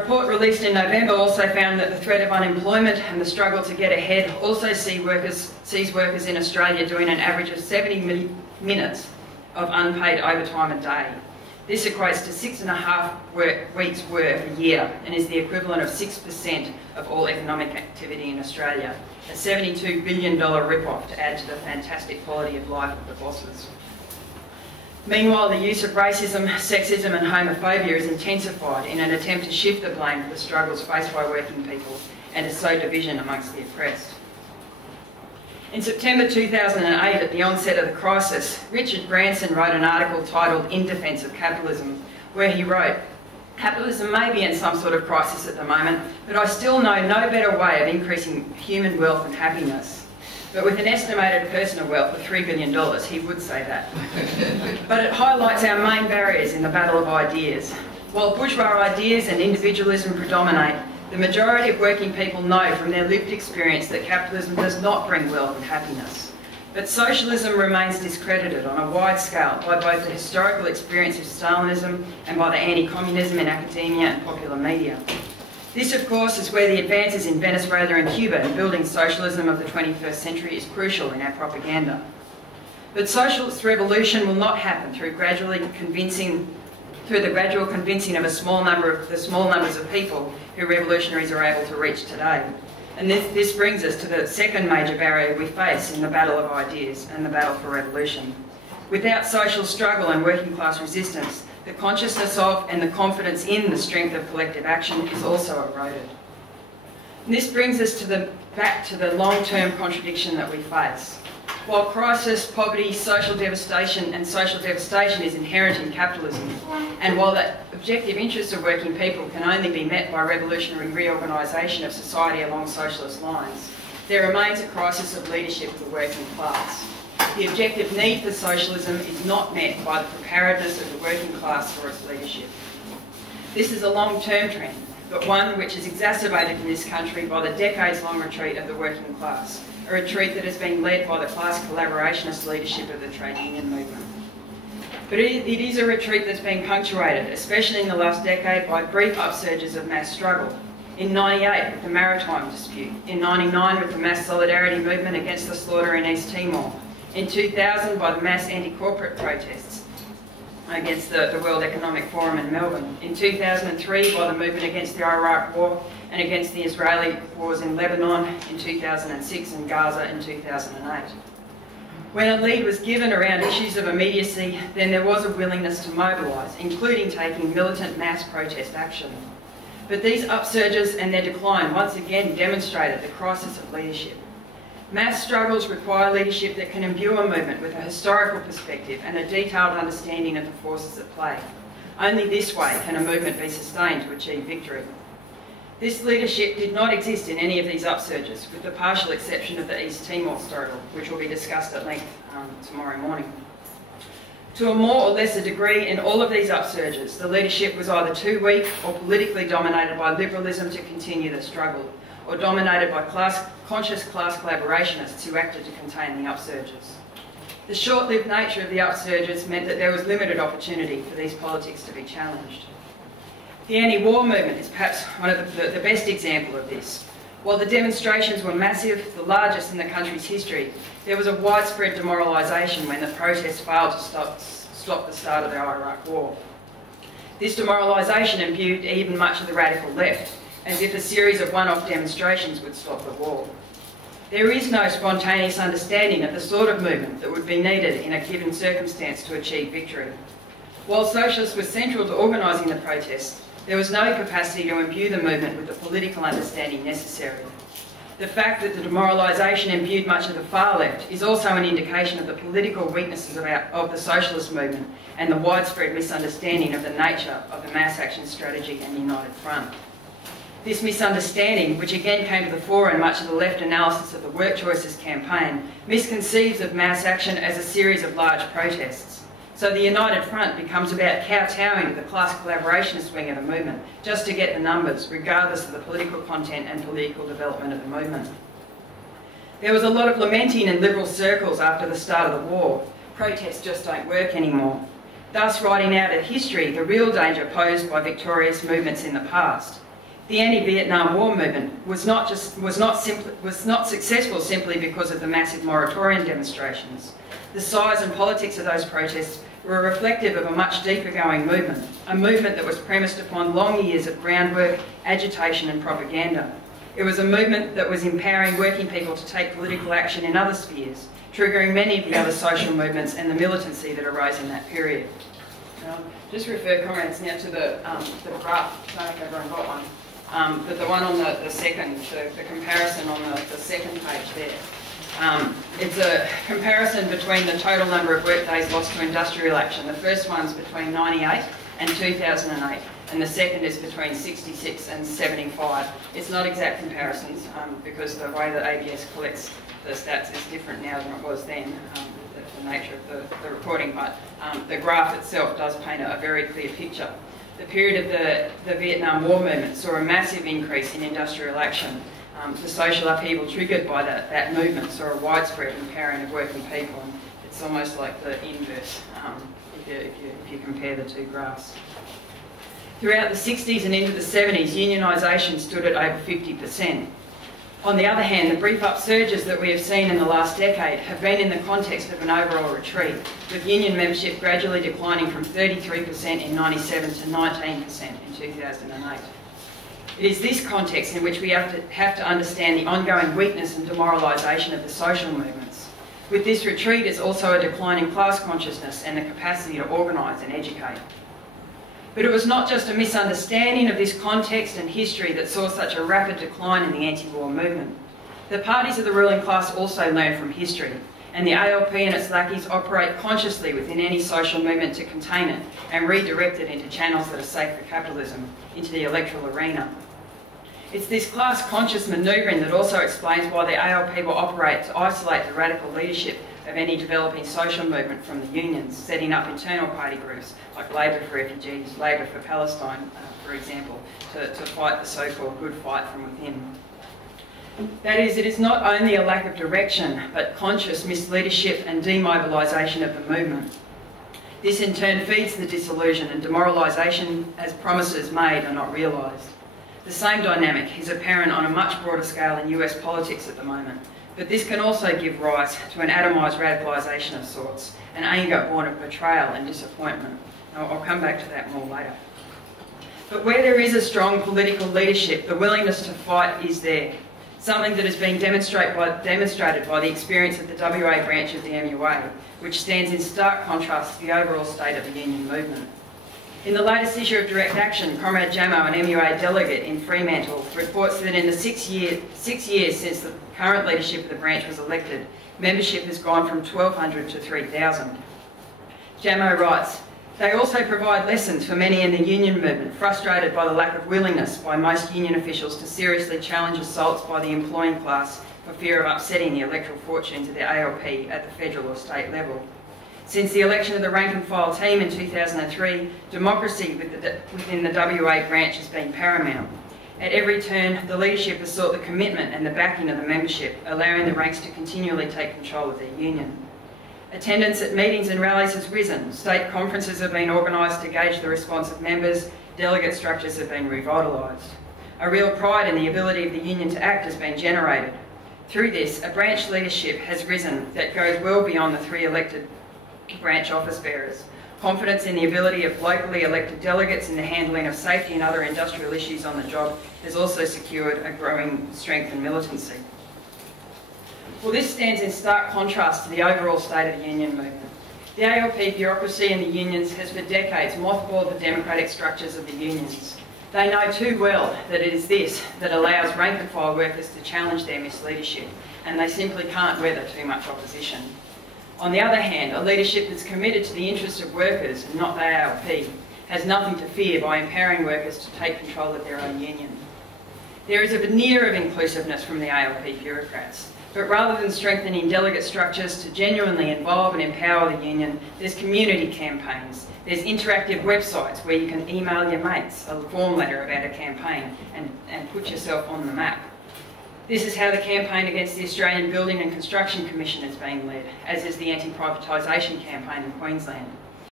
A report released in November also found that the threat of unemployment and the struggle to get ahead also sees workers in Australia doing an average of 70 minutes of unpaid overtime a day. This equates to 6.5 weeks' work a year and is the equivalent of 6% of all economic activity in Australia. A $72 billion rip-off to add to the fantastic quality of life of the bosses. Meanwhile, the use of racism, sexism and homophobia is intensified in an attempt to shift the blame for the struggles faced by working people and to sow division amongst the oppressed. In September 2008, at the onset of the crisis, Richard Branson wrote an article titled "In Defence of Capitalism," where he wrote, "Capitalism may be in some sort of crisis at the moment, but I still know no better way of increasing human wealth and happiness." But with an estimated personal wealth of $3 billion, he would say that. But it highlights our main barriers in the battle of ideas. While bourgeois ideas and individualism predominate, the majority of working people know from their lived experience that capitalism does not bring wealth and happiness. But socialism remains discredited on a wide scale by both the historical experience of Stalinism and by the anti-communism in academia and popular media. This, of course, is where the advances in Venezuela and Cuba in building socialism of the 21st century is crucial in our propaganda. But socialist revolution will not happen through the gradual convincing of the small numbers of people who revolutionaries are able to reach today. And this brings us to the second major barrier we face in the battle of ideas and the battle for revolution. Without social struggle and working class resistance, the consciousness of and the confidence in the strength of collective action is also eroded. And this brings us back to the long-term contradiction that we face. While crisis, poverty, social devastation is inherent in capitalism, and while the objective interests of working people can only be met by revolutionary reorganisation of society along socialist lines, there remains a crisis of leadership of the working class. The objective need for socialism is not met by the preparedness of the working class for its leadership. This is a long-term trend, but one which is exacerbated in this country by the decades-long retreat of the working class, a retreat that has been led by the class collaborationist leadership of the trade union movement. But it is a retreat that's been punctuated, especially in the last decade, by brief upsurges of mass struggle. In '98 with the maritime dispute, in '99 with the mass solidarity movement against the slaughter in East Timor, in 2000 by the mass anti-corporate protests against the World Economic Forum in Melbourne, in 2003 by the movement against the Iraq War and against the Israeli wars in Lebanon in 2006 and Gaza in 2008. When a lead was given around issues of immediacy, then there was a willingness to mobilise, including taking militant mass protest action. But these upsurges and their decline once again demonstrated the crisis of leadership. Mass struggles require leadership that can imbue a movement with a historical perspective and a detailed understanding of the forces at play. Only this way can a movement be sustained to achieve victory. This leadership did not exist in any of these upsurges, with the partial exception of the East Timor struggle, which will be discussed at length tomorrow morning. To a more or lesser degree, in all of these upsurges, the leadership was either too weak or politically dominated by liberalism to continue the struggle, or dominated by conscious class collaborationists who acted to contain the upsurges. The short-lived nature of the upsurges meant that there was limited opportunity for these politics to be challenged. The anti-war movement is perhaps one of the best example of this. While the demonstrations were massive, the largest in the country's history, there was a widespread demoralisation when the protests failed to stop the start of the Iraq War. This demoralisation imbued even much of the radical left, as if a series of one-off demonstrations would stop the war. There is no spontaneous understanding of the sort of movement that would be needed in a given circumstance to achieve victory. While socialists were central to organising the protests, there was no capacity to imbue the movement with the political understanding necessary. The fact that the demoralisation imbued much of the far left is also an indication of the political weaknesses of the socialist movement and the widespread misunderstanding of the nature of the mass action strategy and united front. This misunderstanding, which again came to the fore in much of the left analysis of the Work Choices campaign, misconceives of mass action as a series of large protests. So the United Front becomes about kowtowing to the class collaborationist wing of the movement, just to get the numbers, regardless of the political content and political development of the movement. There was a lot of lamenting in liberal circles after the start of the war. Protests just don't work anymore. Thus writing out of history the real danger posed by victorious movements in the past. The anti-Vietnam War movement was not successful simply because of the massive moratorium demonstrations. The size and politics of those protests were reflective of a much deeper going movement, a movement that was premised upon long years of groundwork, agitation and propaganda. It was a movement that was empowering working people to take political action in other spheres, triggering many of the other social movements and the militancy that arose in that period. Just refer comrades now to the graph. I don't know if everyone got one. But the one on the second, the comparison on the second page there. It's a comparison between the total number of workdays lost to industrial action. The first one's between 98 and 2008, and the second is between 66 and 75. It's not exact comparisons because the way that ABS collects the stats is different now than it was then, the nature of the reporting, but the graph itself does paint a very clear picture. The period of the Vietnam War movement saw a massive increase in industrial action. The social upheaval triggered by that movement saw a widespread empowering of working people, and it's almost like the inverse if you compare the two graphs. Throughout the 60s and into the 70s, unionisation stood at over 50%. On the other hand, the brief upsurges that we have seen in the last decade have been in the context of an overall retreat, with union membership gradually declining from 33% in '97 to 19% in 2008. It is this context in which we have to understand the ongoing weakness and demoralisation of the social movements. With this retreat is also a decline in class consciousness and the capacity to organise and educate. But it was not just a misunderstanding of this context and history that saw such a rapid decline in the anti-war movement. The parties of the ruling class also learn from history, and the ALP and its lackeys operate consciously within any social movement to contain it and redirect it into channels that are safe for capitalism, into the electoral arena. It's this class-conscious manoeuvring that also explains why the ALP will operate to isolate the radical leadership of any developing social movement from the unions, setting up internal party groups like Labour for Refugees, Labour for Palestine, for example, to fight the so-called good fight from within. That is, it is not only a lack of direction, but conscious misleadership and demobilisation of the movement. This in turn feeds the disillusion and demoralisation as promises made are not realised. The same dynamic is apparent on a much broader scale in US politics at the moment, but this can also give rise to an atomised radicalisation of sorts, an anger born of betrayal and disappointment. I'll come back to that more later. But where there is a strong political leadership, the willingness to fight is there, something that has been demonstrated by the experience of the WA branch of the MUA, which stands in stark contrast to the overall state of the union movement. In the latest issue of Direct Action, Comrade Jamo, an MUA delegate in Fremantle, reports that in the six years since the current leadership of the branch was elected, membership has gone from 1,200 to 3,000. Jamo writes, "They also provide lessons for many in the union movement, frustrated by the lack of willingness by most union officials to seriously challenge assaults by the employing class for fear of upsetting the electoral fortunes of the ALP at the federal or state level. Since the election of the rank-and-file team in 2003, democracy within the WA branch has been paramount. At every turn, the leadership has sought the commitment and the backing of the membership, allowing the ranks to continually take control of their union. Attendance at meetings and rallies has risen. State conferences have been organised to gauge the response of members. Delegate structures have been revitalised. A real pride in the ability of the union to act has been generated. Through this, a branch leadership has risen that goes well beyond the 3 elected branch office bearers. Confidence in the ability of locally elected delegates in the handling of safety and other industrial issues on the job has also secured a growing strength and militancy." Well, this stands in stark contrast to the overall state of the union movement. The ALP bureaucracy and the unions has for decades mothballed the democratic structures of the unions. They know too well that it is this that allows rank-and-file workers to challenge their misleadership, and they simply can't weather too much opposition. On the other hand, a leadership that's committed to the interests of workers and not the ALP has nothing to fear by empowering workers to take control of their own union. There is a veneer of inclusiveness from the ALP bureaucrats, but rather than strengthening delegate structures to genuinely involve and empower the union, there's community campaigns, there's interactive websites where you can email your mates a form letter about a campaign and put yourself on the map. This is how the campaign against the Australian Building and Construction Commission is being led, as is the anti-privatisation campaign in Queensland.